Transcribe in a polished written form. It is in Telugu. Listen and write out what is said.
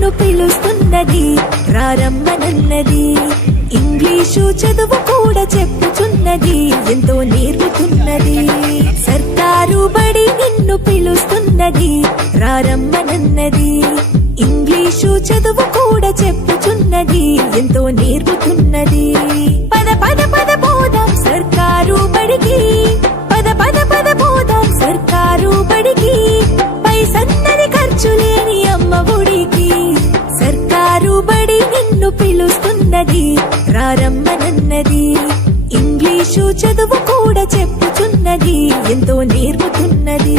నిన్ను పిలుస్తున్నది, రారమ్మనన్నది. ఇంగ్లీషు చదువు కూడా చెప్పుచున్నది, ఎంతో నేర్పుతున్నది. సర్కారు బడి నిన్ను పిలుస్తున్నది, రారమ్మనన్నది. ఇంగ్లీషు చదువు కూడా చెప్పుచున్నది, ఎంతో నేర్పుతున్నది. పద పద పద పోదాం సర్కారు బడికి, పద పద పద పోదాం సర్కారు బడికి. పైసన్నది ఖర్చు లేని అమ్మ ఒడికి. సర్కారు బడి నిన్ను పిలుస్తున్నది, రారమ్మనన్నది. ఇంగ్లీషు చదువు కూడా చెప్పుచున్నది, ఎంతో నేర్పుతున్నది.